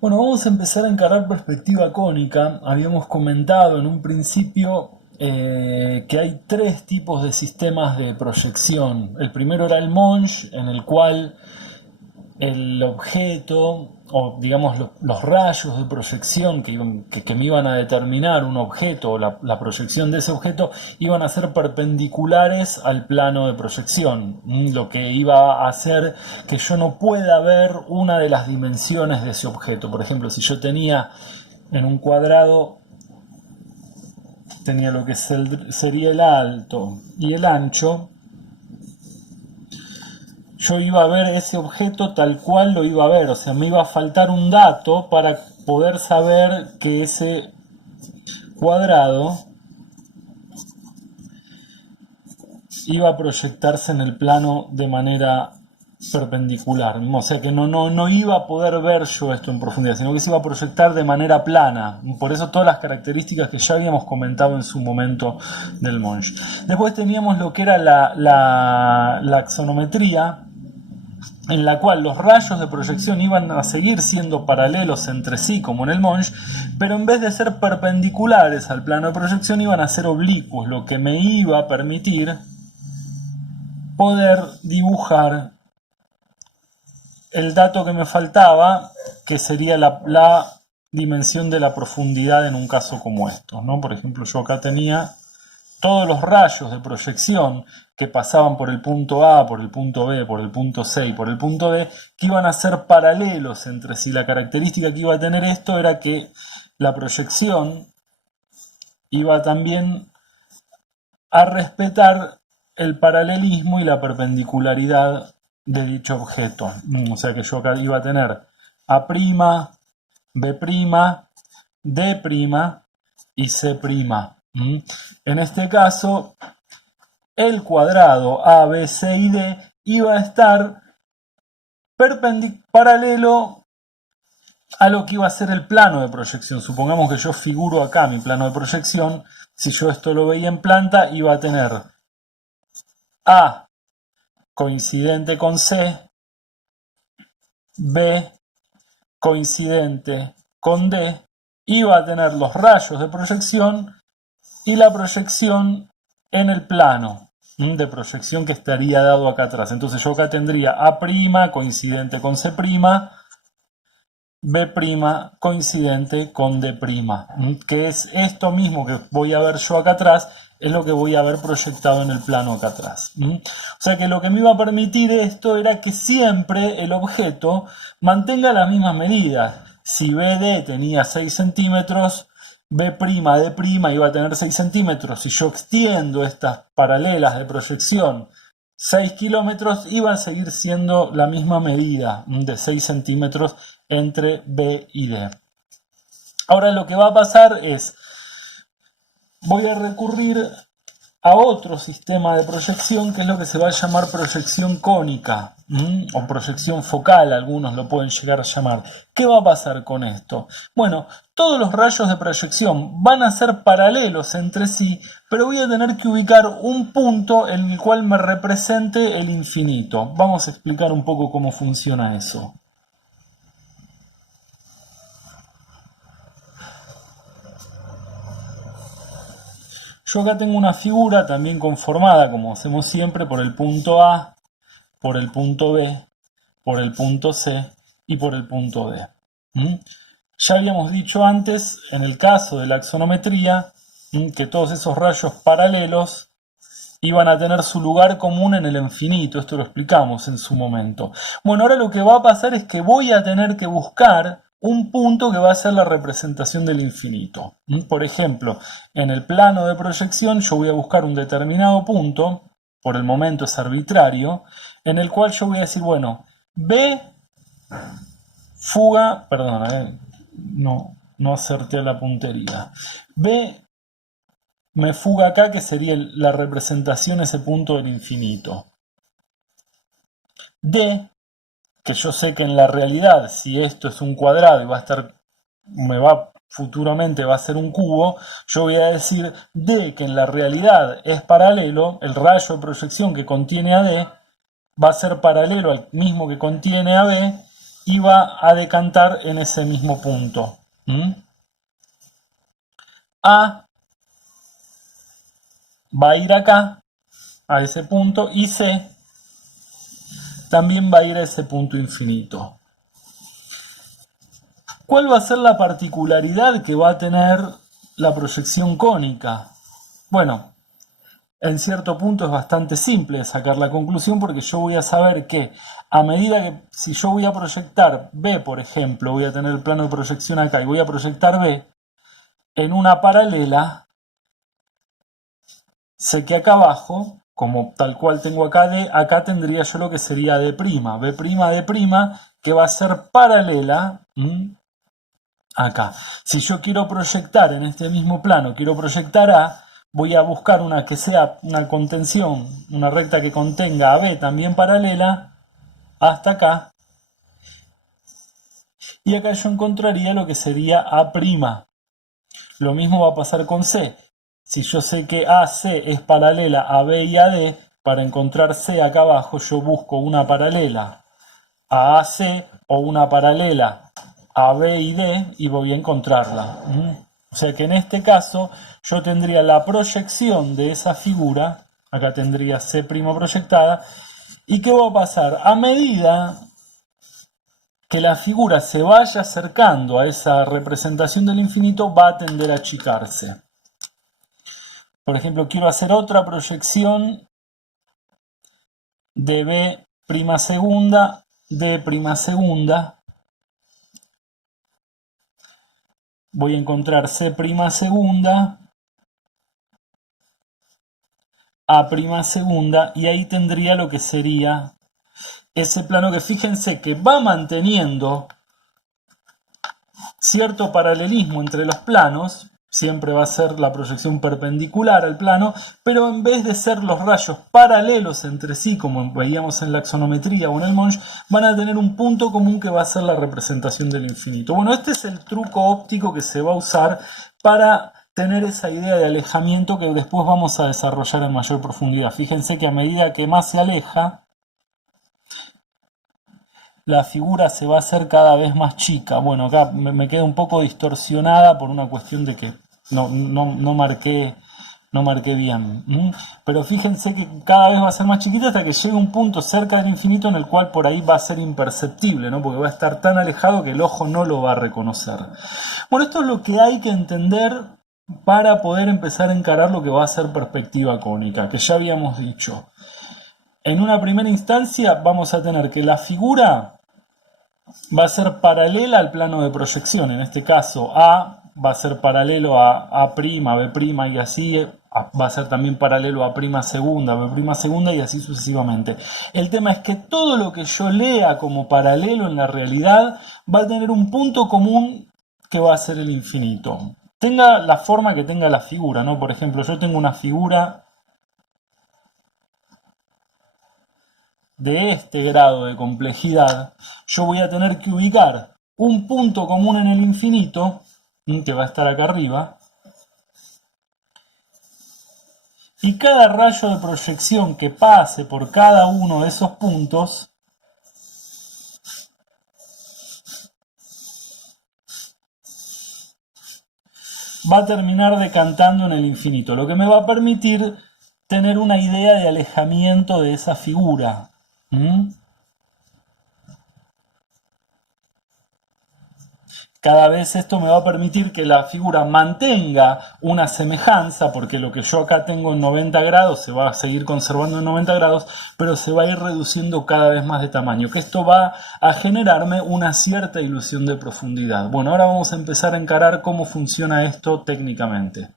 Bueno, vamos a empezar a encarar perspectiva cónica. Habíamos comentado en un principio que hay tres tipos de sistemas de proyección. El primero era el Monge, en el cual el objeto, o digamos los rayos de proyección que me iban a determinar un objeto o la proyección de ese objeto iban a ser perpendiculares al plano de proyección, lo que iba a hacer que yo no pueda ver una de las dimensiones de ese objeto. Por ejemplo, si yo tenía en un cuadrado, tenía lo que sería el alto y el ancho, yo iba a ver ese objeto tal cual lo iba a ver, o sea, me iba a faltar un dato para poder saber que ese cuadrado iba a proyectarse en el plano de manera perpendicular, o sea que no iba a poder ver yo esto en profundidad, sino que se iba a proyectar de manera plana. Por eso todas las características que ya habíamos comentado en su momento del Monge. Después teníamos lo que era la axonometría, en la cual los rayos de proyección iban a seguir siendo paralelos entre sí, como en el Monge, pero en vez de ser perpendiculares al plano de proyección, iban a ser oblicuos, lo que me iba a permitir poder dibujar el dato que me faltaba, que sería la dimensión de la profundidad en un caso como estos, ¿no? Por ejemplo, yo acá tenía todos los rayos de proyección que pasaban por el punto A, por el punto B, por el punto C y por el punto D, que iban a ser paralelos entre sí. La característica que iba a tener esto era que la proyección iba también a respetar el paralelismo y la perpendicularidad de dicho objeto. O sea que yo acá iba a tener A', B', D' y C'. En este caso, el cuadrado A, B, C y D iba a estar paralelo a lo que iba a ser el plano de proyección. Supongamos que yo figuro acá mi plano de proyección. Si yo esto lo veía en planta, iba a tener A coincidente con C, B coincidente con D, iba a tener los rayos de proyección y la proyección en el plano de proyección que estaría dado acá atrás. Entonces yo acá tendría A' coincidente con C', B' coincidente con D', que es esto mismo que voy a ver yo acá atrás, es lo que voy a ver proyectado en el plano acá atrás. O sea que lo que me iba a permitir esto era que siempre el objeto mantenga las mismas medidas. Si BD tenía 6 centímetros, B', D' iba a tener 6 centímetros. Si yo extiendo estas paralelas de proyección 6 kilómetros, iba a seguir siendo la misma medida de 6 centímetros entre B y D. Ahora lo que va a pasar es, voy a recurrir a otro sistema de proyección que es lo que se va a llamar proyección cónica o proyección focal, algunos lo pueden llegar a llamar. ¿Qué va a pasar con esto? Bueno, todos los rayos de proyección van a ser paralelos entre sí, pero voy a tener que ubicar un punto en el cual me represente el infinito. Vamos a explicar un poco cómo funciona eso. Yo acá tengo una figura también conformada, como hacemos siempre, por el punto A, por el punto B, por el punto C y por el punto D. Ya habíamos dicho antes, en el caso de la axonometría, que todos esos rayos paralelos iban a tener su lugar común en el infinito. Esto lo explicamos en su momento. Bueno, ahora lo que va a pasar es que voy a tener que buscar un punto que va a ser la representación del infinito. Por ejemplo, en el plano de proyección yo voy a buscar un determinado punto, por el momento es arbitrario, en el cual yo voy a decir, bueno, B fuga, perdona, no acerté la puntería. B me fuga acá, que sería la representación, ese punto del infinito. D, que yo sé que en la realidad, si esto es un cuadrado y va a estar, futuramente va a ser un cubo, yo voy a decir D, que en la realidad es paralelo, el rayo de proyección que contiene a D va a ser paralelo al mismo que contiene a B, y va a decantar en ese mismo punto. A va a ir acá, a ese punto, y C también va a ir a ese punto infinito. ¿Cuál va a ser la particularidad que va a tener la proyección cónica? Bueno, en cierto punto es bastante simple sacar la conclusión porque yo voy a saber que a medida que si yo voy a proyectar B, por ejemplo, voy a tener el plano de proyección acá y voy a proyectar B en una paralela, sé que acá abajo, como tal cual tengo acá D, acá tendría yo lo que sería D', B', D', que va a ser paralela acá. Si yo quiero proyectar en este mismo plano, quiero proyectar A, voy a buscar una que sea una contención, una recta que contenga a B también paralela hasta acá. Y acá yo encontraría lo que sería A'. Lo mismo va a pasar con C. Si yo sé que AC es paralela a B y a D, para encontrar C acá abajo yo busco una paralela a AC o una paralela a B y D y voy a encontrarla. O sea que en este caso yo tendría la proyección de esa figura, acá tendría C' proyectada, ¿y qué va a pasar? A medida que la figura se vaya acercando a esa representación del infinito, va a tender a achicarse. Por ejemplo, quiero hacer otra proyección de B' segunda, D' segunda. Voy a encontrar C' segunda, A' segunda, y ahí tendría lo que sería ese plano que fíjense que va manteniendo cierto paralelismo entre los planos, siempre va a ser la proyección perpendicular al plano, pero en vez de ser los rayos paralelos entre sí, como veíamos en la axonometría o en el Monge, van a tener un punto común que va a ser la representación del infinito. Bueno, este es el truco óptico que se va a usar para tener esa idea de alejamiento que después vamos a desarrollar en mayor profundidad. Fíjense que a medida que más se aleja, la figura se va a hacer cada vez más chica. Bueno, acá me queda un poco distorsionada por una cuestión de que no marqué bien. Pero fíjense que cada vez va a ser más chiquita hasta que llegue un punto cerca del infinito en el cual por ahí va a ser imperceptible, ¿no? Porque va a estar tan alejado que el ojo no lo va a reconocer. Bueno, esto es lo que hay que entender para poder empezar a encarar lo que va a ser perspectiva cónica, que ya habíamos dicho. En una primera instancia vamos a tener que la figura va a ser paralela al plano de proyección. En este caso A va a ser paralelo a B', y así va a ser también paralelo a B' segunda y así sucesivamente. El tema es que todo lo que yo lea como paralelo en la realidad va a tener un punto común que va a ser el infinito. Tenga la forma que tenga la figura, ¿no? Por ejemplo, yo tengo una figura de este grado de complejidad, yo voy a tener que ubicar un punto común en el infinito, que va a estar acá arriba, y cada rayo de proyección que pase por cada uno de esos puntos va a terminar decantando en el infinito, lo que me va a permitir tener una idea de alejamiento de esa figura. Cada vez esto me va a permitir que la figura mantenga una semejanza, porque lo que yo acá tengo en 90 grados se va a seguir conservando en 90 grados, pero se va a ir reduciendo cada vez más de tamaño, que esto va a generarme una cierta ilusión de profundidad. Bueno, ahora vamos a empezar a encarar cómo funciona esto técnicamente.